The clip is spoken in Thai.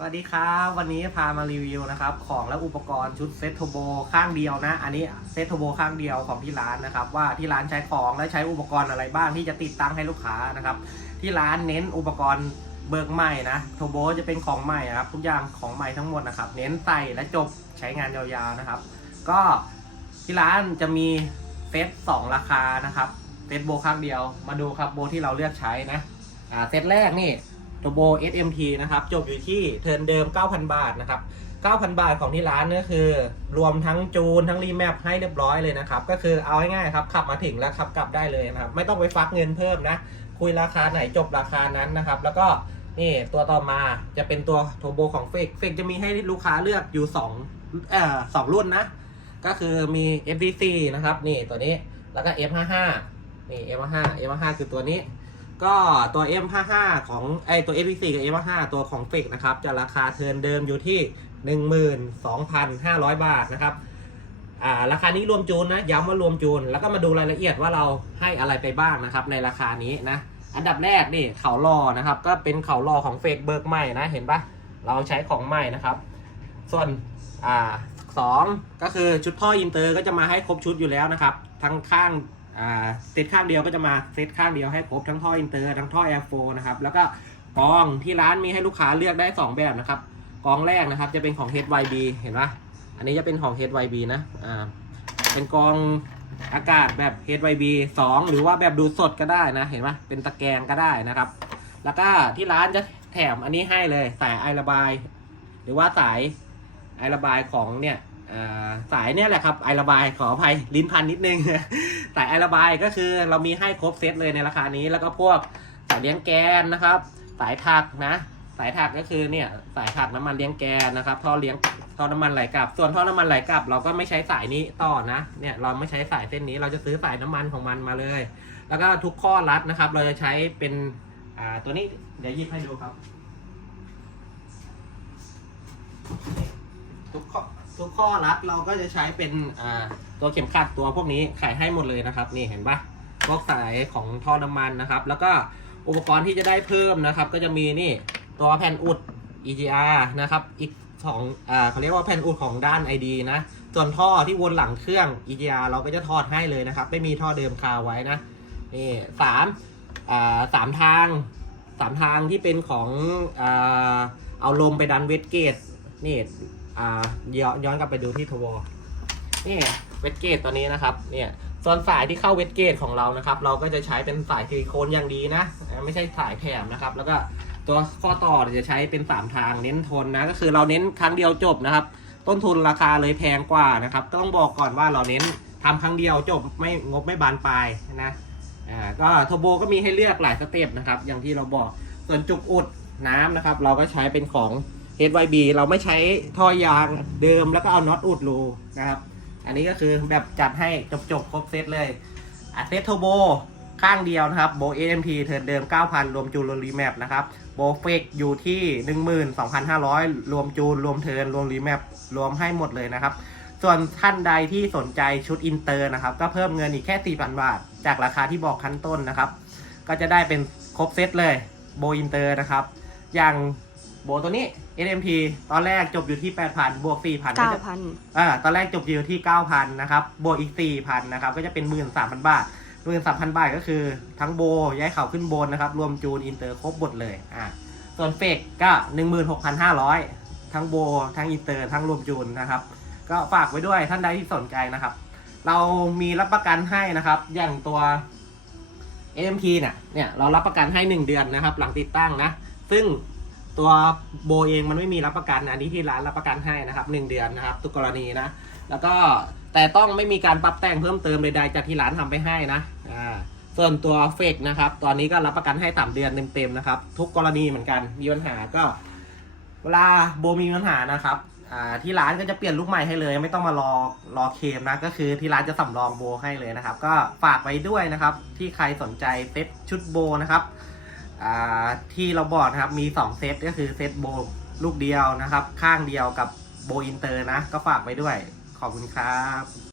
สวัสดีครับ วันนี้พามารีวิวนะครับ ของและอุปกรณ์ชุดเซตโทโบข้างเดียวนะ อันนี้เซตโทโบข้างเดียวของที่ร้านนะครับ ว่าที่ร้านใช้ของและใช้อุปกรณ์อะไรบ้างที่จะติดตั้งให้ลูกค้านะครับ ที่ร้านเน้นอุปกรณ์เบิกใหม่นะโทโบจะเป็นของใหม่นะครับทุกอย่างของใหม่ทั้งหมดนะครับ เน้นใส่และจบใช้งานยาวๆนะครับ ก็ที่ร้านจะมีเซตสองราคานะครับเซตโบข้างเดียวมาดูครับโบที่เราเลือกใช้นะอ่าเซตแรกนี่ ตัวโบ SMT นะครับ จบอยู่ที่เทินเดิม 9,000 บาทนะครับ 9,000 บาทของที่ร้านก็คือ รวมทั้งจูนทั้งรีแมปให้เรียบร้อยเลยนะครับ ก็คือเอาง่ายๆครับ ขับมาถึงแล้วขับกลับได้เลยนะครับ ไม่ต้องไปฟักเงินเพิ่มนะ คุยราคาไหนจบราคานั้นนะครับ แล้วก็นี่ตัวต่อมาจะเป็นตัวโทโบของเฟกเฟกจะมีให้ลูกค้าเลือกอยู่2เอ่อสองรุ่นนะ ก็คือมี FDC นะครับ นี่ตัวนี้แล้วก็ F55 นี่ F55 F55 คือตัวนี้ ก็ตัว M55 ของไอตัว FPC กับ M55 ตัวของเฟกนะครับ จะราคาเทินเดิมอยู่ที่ 12,500 บาทนะครับอ่าราคานี้รวมจูนนะย้ำว่ารวมจูน แล้วก็มาดูรายละเอียดว่าเราให้อะไรไปบ้างนะครับ ในราคานี้นะ อันดับแรกนี่เขารอนะครับ ก็เป็นเขารอของเฟกเบิร์กใหม่นะเห็นปะเราใช้ของใหม่นะครับ ส่วนอ่าสองก็คือชุดท่ออินเตอร์ก็จะมาให้ครบชุดอยู่แล้วนะครับ ทั้งข้าง อ่าเซตข้างเดียวก็จะมาเซตข้างเดียวให้ครบทั้งท่ออินเตอร์ทั้งท่อแอร์โฟนะครับแล้วก็กองที่ร้านมีให้ลูกค้าเลือกได้ 2 แบบนะครับกองแรกนะครับจะเป็นของ HYB เห็นปะอันนี้จะเป็นของ HYB นะอ่าเป็นกองอากาศแบบ HYB 2 หรือว่าแบบดูสดก็ได้นะ เห็นปะเป็นตะแกรงก็ได้นะครับ แล้วก็ที่ร้านจะแถมอันนี้ให้เลยสายไอระบาย หรือว่าสายไอระบายของเนี่ย สายเนี่ยแหละครับไอระบายขออภัยลิ้นพันนิดนึง สายไอระบายก็คือเรามีให้ครบเซตเลยในราคานี้ แล้วก็พวกสายเลี้ยงแกนนะครับ สายถักนะ สายถักก็คือเนี่ยสายถักน้ำมันเลี้ยงแกนนะครับท่อเลี้ยงท่อน้ำมันไหลกลับ ส่วนท่อน้ำมันไหลกลับ เราก็ไม่ใช้สายนี้ต่อนะเนี่ยเราไม่ใช้สายเส้นนี้ เราจะซื้อสายน้ำมันของมันมาเลย แล้วก็ทุกข้อรัดนะครับ เราจะใช้เป็นตัวนี้เดี๋ยวหยิบให้ดูครับ ทุกข้อ ทุกข้อรัดเราก็จะใช้เป็นอ่าตัวเข็มขัดตัวพวกนี้ขายให้หมดเลยนะครับ นี่เห็นปะพวกสายของท่อน้ำมันนะครับ แล้วก็อุปกรณ์ที่จะได้เพิ่มนะครับ ก็จะมีนี่ตัวแผ่นอุด EGR นะครับ อีกสองอ่าเขาเรียกว่าแผ่นอุดของด้าน ID นะ ส่วนท่อที่วนหลังเครื่อง EGR เราก็จะทอดให้เลยนะครับ ไม่มีท่อเดิมคาไว้นะ นี่สามอ่าสามทางสามทางที่เป็นของอ่าเอาลมไปดันเวทเกตนี่ อ่าย้อนย้อนกลับไปดูที่ทวอนี่เวทเกตตัวนี้นะครับเนี่ยส่วนสายที่เข้าเวทเกตของเรานะครับ เราก็จะใช้เป็นสายซิลิโคนอย่างดีนะ ไม่ใช่สายแถมนะครับ แล้วก็ตัวข้อต่อจะใช้เป็นสามทางเน้นทนนะ ก็คือเราเน้นครั้งเดียวจบนะครับ ต้นทุนราคาเลยแพงกว่านะครับต้องบอกก่อนว่าเราเน้นทำครั้งเดียวจบไม่งบไม่บานปลายนะอ่าก็ทโบก็มีให้เลือกหลายสเต็ปนะครับ อย่างที่เราบอกส่วนจุกอุดน้ำนะครับ เราก็ใช้เป็นของ HYB เราไม่ใช้ท่อยางเดิมแล้วก็เอาน็อตอุดรูนะครับ อันนี้ก็คือแบบจัดให้จบๆ ครบเซตเลยอะเซตโทโบข้างเดียวนะครับโบ AMT เทิร์นเดิม 9,000 รวมจูนรวมรีแมปนะครับโบเฟกอยู่ที่ 12,500 รวมจูน รวมเทิร์นรวมรีแมปรวมให้หมดเลยนะครับ ส่วนท่านใดที่สนใจชุดอินเตอร์นะครับ ก็เพิ่มเงินอีกแค่ 4,000 บาท จากราคาที่บอกขั้นต้นนะครับ ก็จะได้เป็นครบเซตเลยโบอินเตอร์นะครับ อย่างโบตัวนี้ NMT ตอนแรกจบอยู่ที่ 8,000 บวก 4,000เก้าพันอ่าตอนแรกจบอยู่ที่ 9,000 นะครับ บวกอีก 4,000 นะครับ ก็จะเป็น 13,000 บาท 13,000 บาทก็คือทั้งโบย้ายเข่าขึ้นบนนะครับ รวมจูนอินเตอร์ครบหมดเลยอ่าส่วนเฟกก็ 16,500 ทั้งโบ ทั้งอินเตอร์ทั้งรวมจูนนะครับ ก็ฝากไว้ด้วยท่านใดที่สนใจนะครับ เรามีรับประกันให้นะครับ อย่างตัว AMP เนี่ยเนี่ยเรารับประกันให้ 1 เดือนนะครับ หลังติดตั้งนะ ซึ่ง ตัวโบเองมันไม่มีรับประกันนะอันนี้ที่ร้านรับประกันให้นะครับ 1 เดือนนะครับ ทุกกรณีนะ แล้วก็แต่ต้องไม่มีการปรับแต่งเพิ่มเติมใดๆจากที่ร้านทำไปให้นะอ่าส่วนตัวเฟกนะครับ ตอนนี้ก็รับประกันให้3เดือนเต็มๆนะครับ ทุกกรณีเหมือนกันมีปัญหาก็ เวลาโบมีปัญหานะครับอ่าที่ร้านก็จะเปลี่ยนลูกใหม่ให้เลย ไม่ต้องมารอรอเคมนะก็คือที่ร้านจะสำรองโบให้เลยนะครับ ก็ฝากไว้ด้วยนะครับ ที่ใครสนใจเซ็ตชุดโบนะครับ ที่เราบอกนะครับมี 2 เซตก็คือเซตโบลูกเดียวนะครับ ข้างเดียวกับโบอินเตอร์นะ ก็ฝากไว้ด้วย ขอบคุณครับ